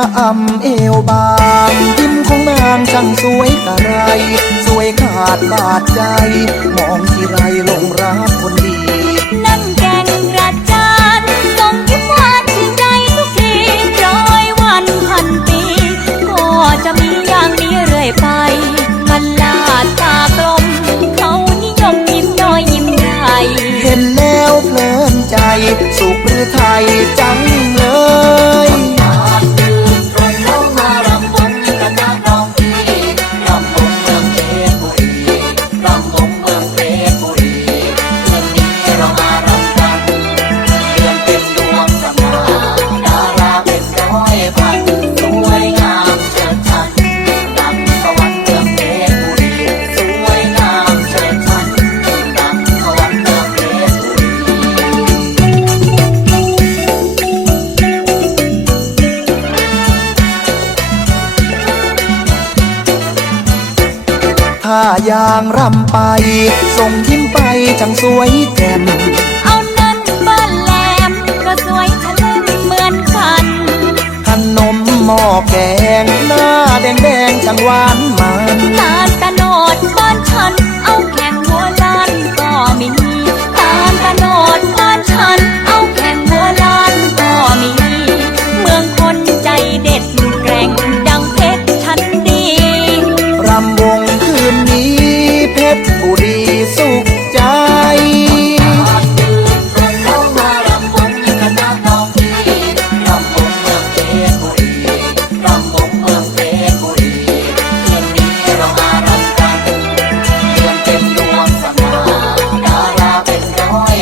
ะอำเอวบางยิ้มของนางช่างสวยกะไร สวยขาดบาดใจ มองที่ไรหลงรักคนดี ถ้ายางรำไป ส่งยิ้มไปจังสวยแจ่มเอานั้นบ้านแหลมก็สวยทะเลเหมือนกันขนมหม้อแกงหน้าแดงแดงๆจังหวา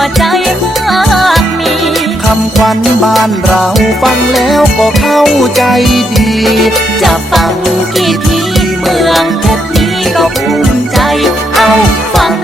เมืองเพชรก็ใจมากมีคำขวัญบ้านเราฟังแล้วก็เข้าใจดี จะฟังกี่ทีเมืองเพชรนี้ก็ภูมิใจ เอาฟัง